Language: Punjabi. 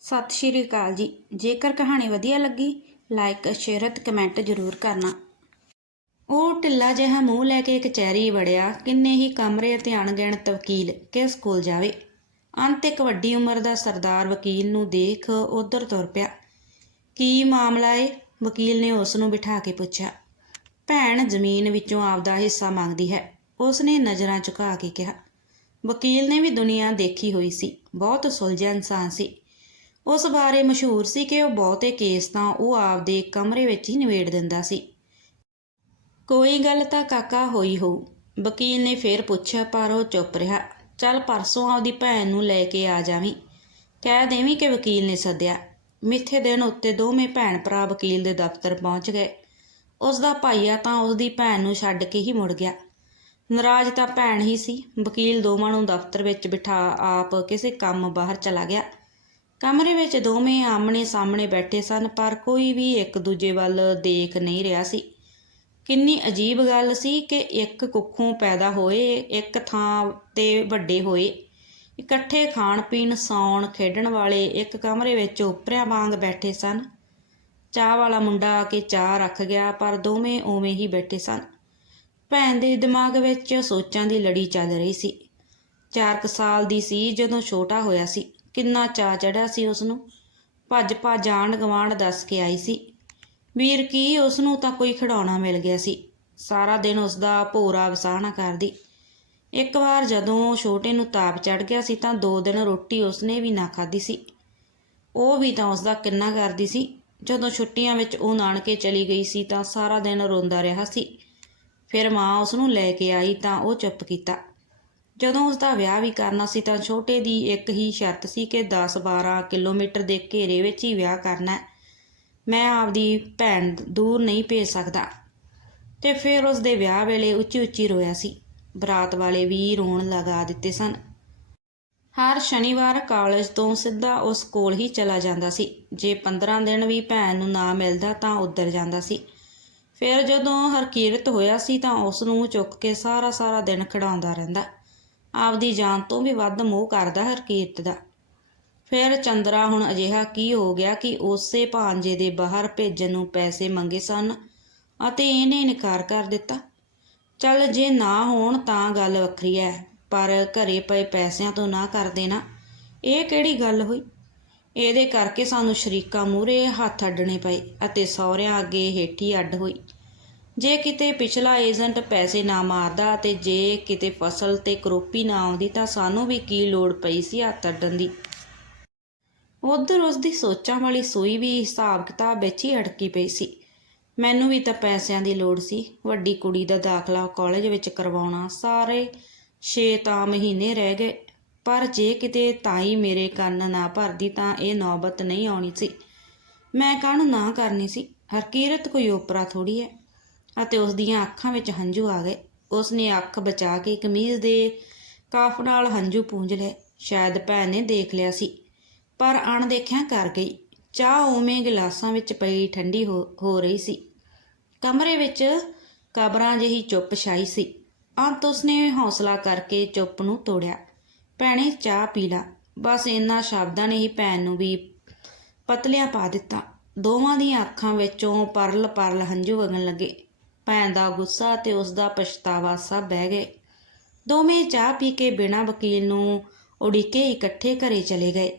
ਸਤਿ ਸ਼੍ਰੀ ਅਕਾਲ ਜੀ। ਜੇਕਰ ਕਹਾਣੀ ਵਧੀਆ ਲੱਗੀ ਲਾਈਕ ਸ਼ੇਅਰ ਕਮੈਂਟ ਜ਼ਰੂਰ ਕਰਨਾ। ਉਹ ਢਿੱਲਾ ਜਿਹਾ ਮੂੰਹ ਲੈ ਕੇ ਕਚਹਿਰੀ ਵੜਿਆ, ਕਿੰਨੇ ਹੀ ਕਮਰੇ ਅਤੇ ਅਣਗਿਣਤ ਵਕੀਲ ਕਿਸ ਕੋਲ ਜਾਵੇ। ਅੰਤ ਇੱਕ ਵੱਡੀ ਉਮਰ ਦਾ ਸਰਦਾਰ ਵਕੀਲ ਨੂੰ ਦੇਖ ਉਧਰ ਤੁਰ ਪਿਆ। ਕੀ ਮਾਮਲਾ ਏ? ਵਕੀਲ ਨੇ ਉਸ ਨੂੰ ਬਿਠਾ ਕੇ ਪੁੱਛਿਆ। ਭੈਣ ਜ਼ਮੀਨ ਵਿੱਚੋਂ ਆਪਦਾ ਹਿੱਸਾ ਮੰਗਦੀ ਹੈ। ਉਸ ਨੇ ਨਜ਼ਰਾਂ ਝੁਕਾ ਕੇ ਕਿਹਾ। ਵਕੀਲ ਨੇ ਵੀ ਦੁਨੀਆ ਦੇਖੀ ਹੋਈ ਸੀ। ਬਹੁਤ ਸੁਲਝਿਆ ਇਨਸਾਨ ਸੀ। ਉਸ ਬਾਰੇ ਮਸ਼ਹੂਰ ਸੀ ਕਿ ਉਹ ਬਹੁਤੇ ਕੇਸ ਤਾਂ ਉਹ ਆਪਦੇ ਕਮਰੇ ਵਿੱਚ ਹੀ ਨਿਬੇੜ ਦਿੰਦਾ ਸੀ। ਕੋਈ ਗੱਲ ਤਾਂ ਕਾਕਾ ਹੋਈ ਹੋਊ। ਵਕੀਲ ਨੇ ਫੇਰ ਪੁੱਛਿਆ, ਪਰ ਉਹ ਚੁੱਪ ਰਿਹਾ। ਚੱਲ ਪਰਸੋਂ ਆਪਦੀ ਭੈਣ ਨੂੰ ਲੈ ਕੇ ਆ ਜਾਵੀਂ। ਕਹਿ ਦੇਵੀਂ ਕਿ ਵਕੀਲ ਨੇ ਸੱਦਿਆ। ਮਿੱਥੇ ਦਿਨ ਉੱਤੇ ਦੋਵੇਂ ਭੈਣ ਭਰਾ ਵਕੀਲ ਦੇ ਦਫ਼ਤਰ ਪਹੁੰਚ ਗਏ। ਉਸ ਦਾ ਭਾਈਆ ਤਾਂ ਉਸ ਦੀ ਭੈਣ ਨੂੰ ਛੱਡ ਕੇ ਹੀ ਮੁੜ ਗਿਆ। ਨਰਾਜ਼ ਤਾਂ ਭੈਣ ਹੀ ਸੀ। ਵਕੀਲ ਦੋਵਾਂ ਨੂੰ ਦਫ਼ਤਰ ਵਿੱਚ ਬਿਠਾ ਆਪ ਕਿਸੇ ਕੰਮ ਬਾਹਰ ਚਲਾ ਗਿਆ। ਕਮਰੇ ਵਿੱਚ ਦੋਵੇਂ ਆਮਣੇ ਸਾਹਮਣੇ ਬੈਠੇ ਸਨ, ਪਰ ਕੋਈ ਵੀ ਇੱਕ ਦੂਜੇ ਵੱਲ ਦੇਖ ਨਹੀਂ ਰਿਹਾ ਸੀ। ਕਿੰਨੀ ਅਜੀਬ ਗੱਲ ਸੀ ਕਿ ਇੱਕ ਕੁੱਖੋਂ ਪੈਦਾ ਹੋਏ, ਇੱਕ ਥਾਂ ਤੇ ਵੱਡੇ ਹੋਏ। ਇਕੱਠੇ ਖਾਣ ਪੀਣ ਸੌਣ, ਖੇਡਣ ਵਾਲੇ ਇੱਕ ਕਮਰੇ ਵਿੱਚ ਉਪਰਿਆਂ ਵਾਂਗ ਬੈਠੇ ਸਨ। ਚਾਹ ਵਾਲਾ ਮੁੰਡਾ ਆ ਕੇ ਚਾਹ ਰੱਖ ਗਿਆ, ਪਰ ਦੋਵੇਂ ਉਵੇਂ ਹੀ ਬੈਠੇ ਸਨ। ਭੈਣ ਦੇ ਦਿਮਾਗ ਵਿੱਚ ਸੋਚਾਂ ਦੀ ਲੜੀ ਚੱਲ ਰਹੀ ਸੀ। ਚਾਰ ਕੁ ਸਾਲ ਦੀ ਸੀ ਜਦੋਂ ਛੋਟਾ ਹੋਇਆ ਸੀ। ਕਿੰਨਾ ਚਾਅ ਚੜਿਆ ਸੀ ਉਸ ਨੂੰ ਭੱਜ ਭੱਜ ਆਂਢ ਗੁਆਂਢ ਦੱਸ ਕੇ ਆਈ ਸੀ, ਵੀਰ, ਕੀ ਉਸ ਨੂੰ ਤਾਂ ਕੋਈ ਖਿਡੌਣਾ ਮਿਲ ਗਿਆ ਸੀ? ਸਾਰਾ ਦਿਨ ਉਸ ਦਾ ਭੋਰਾ ਵਸਾਹ ਨਾ ਕਰਦੀ। ਇੱਕ ਵਾਰ ਜਦੋਂ ਛੋਟੇ ਨੂੰ ਤਾਪ ਚੜ ਗਿਆ ਸੀ ਤਾਂ ਦੋ ਦਿਨ ਰੋਟੀ ਉਸਨੇ ਵੀ ਨਾ ਖਾਧੀ ਸੀ। ਉਹ ਵੀ ਤਾਂ ਉਸ ਦਾ ਕਿੰਨਾ ਕਰਦੀ ਸੀ। ਜਦੋਂ ਛੁੱਟੀਆਂ ਵਿੱਚ ਉਹ ਨਾਨਕੇ ਚਲੀ ਗਈ ਸੀ ਤਾਂ ਸਾਰਾ ਦਿਨ ਰੋਂਦਾ ਰਿਹਾ ਸੀ। ਫਿਰ ਮਾਂ ਉਸ ਨੂੰ ਲੈ ਕੇ ਆਈ ਤਾਂ ਉਹ ਚੁੱਪ ਕੀਤਾ। ਜਦੋਂ ਉਸ ਦਾ ਵਿਆਹ ਵੀ ਕਰਨਾ ਸੀ ਤਾਂ ਛੋਟੇ ਦੀ ਇੱਕ ਹੀ ਸ਼ਰਤ ਸੀ ਕਿ 10-12 ਕਿਲੋਮੀਟਰ ਦੇ ਘੇਰੇ ਵਿੱਚ ਹੀ ਵਿਆਹ ਕਰਨਾ ਮੈਂ ਆਪਦੀ ਭੈਣ ਦੂਰ ਨਹੀਂ ਭੇਜ ਸਕਦਾ। ਤੇ ਫਿਰ ਉਸ ਦੇ ਵਿਆਹ ਵੇਲੇ ਉੱਚੀ ਉੱਚੀ ਰੋਇਆ ਸੀ। ਬਰਾਤ ਵਾਲੇ ਵੀ ਰੋਣ ਲਗਾ ਦਿੱਤੇ ਸਨ। ਹਰ ਸ਼ਨੀਵਾਰ ਕਾਲਜ ਤੋਂ ਸਿੱਧਾ ਉਸ ਕੋਲ ਹੀ ਚਲਾ ਜਾਂਦਾ ਸੀ। ਜੇ 15 ਦਿਨ ਵੀ ਭੈਣ ਨੂੰ ਨਾ ਮਿਲਦਾ ਤਾਂ ਉੱਧਰ ਜਾਂਦਾ ਸੀ। ਫਿਰ ਜਦੋਂ ਹਰਕੀਰਤ ਹੋਇਆ ਸੀ ਤਾਂ ਉਸ ਨੂੰ ਚੁੱਕ ਕੇ ਸਾਰਾ ਸਾਰਾ ਦਿਨ ਖਿਡਾਉਂਦਾ ਰਹਿੰਦਾ। ਆਪਦੀ ਜਾਨ ਤੋਂ ਵੀ ਵੱਧ ਮੋਹ ਕਰਦਾ ਹਰਕੀਰਤ ਦਾ। ਫਿਰ ਚੰਦਰਾ ਹੁਣ ਅਜਿਹਾ ਕੀ ਹੋ ਗਿਆ ਕਿ ਉਸੇ ਭਾਂਜੇ ਦੇ ਬਾਹਰ ਭੇਜਣ ਨੂੰ ਪੈਸੇ ਮੰਗੇ ਸਨ ਅਤੇ ਇਹਨੇ ਇਨਕਾਰ ਕਰ ਦਿੱਤਾ। ਚੱਲ ਜੇ ਨਾ ਹੋਣ ਤਾਂ ਗੱਲ ਵੱਖਰੀ ਹੈ ਪਰ ਘਰੇ ਪਏ ਪੈਸਿਆਂ ਤੋਂ ਨਾ ਕਰ ਦੇਣਾ। ਇਹ ਕਿਹੜੀ ਗੱਲ ਹੋਈ? ਇਹਦੇ ਕਰਕੇ ਸਾਨੂੰ ਸ਼ਰੀਕਾਂ ਮੂਰੇ ਹੱਥ ਅੱਡਣੇ ਪਏ ਅਤੇ ਸਹੁਰਿਆਂ ਅੱਗੇ ਹੇਠੀ ਅੱਡ ਹੋਈ। ਜੇ ਕਿਤੇ ਪਿਛਲਾ ਏਜੰਟ ਪੈਸੇ ਨਾ ਮਾਰਦਾ ਤੇ ਜੇ ਕਿਤੇ ਫਸਲ ਤੇ ਕਰੋਪੀ ਨਾ ਆਉਂਦੀ ਤਾਂ ਸਾਨੂੰ ਵੀ ਕੀ ਲੋੜ ਪਈ ਸੀ ਹੱਥ ਅੱਡਣ ਦੀ? ਉਧਰ ਉਸ ਦੀ ਸੋਚਾਂ ਵਾਲੀ ਸੂਈ ਵੀ ਹਿਸਾਬ ਕਿਤਾਬ ਵਿੱਚ ਹੀ ਅੜਕੀ ਪਈ ਸੀ। ਮੈਨੂੰ ਵੀ ਤਾਂ ਪੈਸਿਆਂ ਦੀ ਲੋੜ ਸੀ। ਵੱਡੀ ਕੁੜੀ ਦਾ ਦਾਖਲਾ ਕਾਲਜ ਵਿੱਚ ਕਰਵਾਉਣਾ, ਸਾਰੇ 6 ਤਾਂ ਮਹੀਨੇ ਰਹਿ ਗਏ। ਪਰ ਜੇ ਕਿਤੇ ਤਾਈ ਮੇਰੇ ਕੰਨ ਨਾ ਭਰਦੀ ਤਾਂ ਇਹ ਨੌਬਤ ਨਹੀਂ ਆਉਣੀ ਸੀ। ਮੈਂ ਕਾਹਨੂੰ ਨਾ ਕਰਨੀ ਸੀ। ਹਰਕੀਰਤ ਕੋਈ ਓਪਰਾ ਥੋੜੀ ਹੈ। ਅਤੇ ਉਸ ਦੀਆਂ ਅੱਖਾਂ ਵਿੱਚ ਹੰਝੂ ਆ ਗਏ। ਉਸ ਨੇ ਅੱਖ ਬਚਾ ਕੇ ਕਮੀਜ਼ ਦੇ ਕਾਫ ਨਾਲ ਹੰਝੂ ਪੂੰਝ ਲਏ। ਸ਼ਾਇਦ ਭੈਣ ਨੇ ਦੇਖ ਲਿਆ ਸੀ, ਪਰ ਅਣਦੇਖਿਆ ਕਰ ਗਈ। ਚਾਹ ਉਵੇਂ ਗਲਾਸਾਂ ਵਿੱਚ ਪਈ ਠੰਡੀ ਹੋ ਹੋ ਰਹੀ ਸੀ। ਕਮਰੇ ਵਿੱਚ ਕਬਰਾਂ ਜਿਹੀ ਚੁੱਪ ਛਾਈ ਸੀ। ਅੰਤ ਉਸਨੇ ਹੌਸਲਾ ਕਰਕੇ ਚੁੱਪ ਨੂੰ ਤੋੜਿਆ। ਭੈਣੇ, ਚਾਹ ਪੀ ਲਾ। ਬਸ ਇੰਨਾ ਸ਼ਬਦਾਂ ਨੇ ਹੀ ਭੈਣ ਨੂੰ ਵੀ ਪਤਲਿਆਂ ਪਾ ਦਿੱਤਾ। ਦੋਵਾਂ ਦੀਆਂ ਅੱਖਾਂ ਵਿੱਚੋਂ ਪਰਲ ਪਰਲ ਹੰਝੂ ਵਗਣ ਲੱਗੇ। ਭੈਣ ਦਾ ਗੁੱਸਾ ਤੇ ਉਸ ਦਾ ਪਛਤਾਵਾ ਸਭ ਬਹਿ ਗਏ। ਦੋਵੇਂ ਚਾਹ ਪੀ ਕੇ ਬਿਨਾਂ ਵਕੀਲ ਨੂੰ ਉਡੀਕੇ ਇਕੱਠੇ ਘਰੇ ਚਲੇ ਗਏ।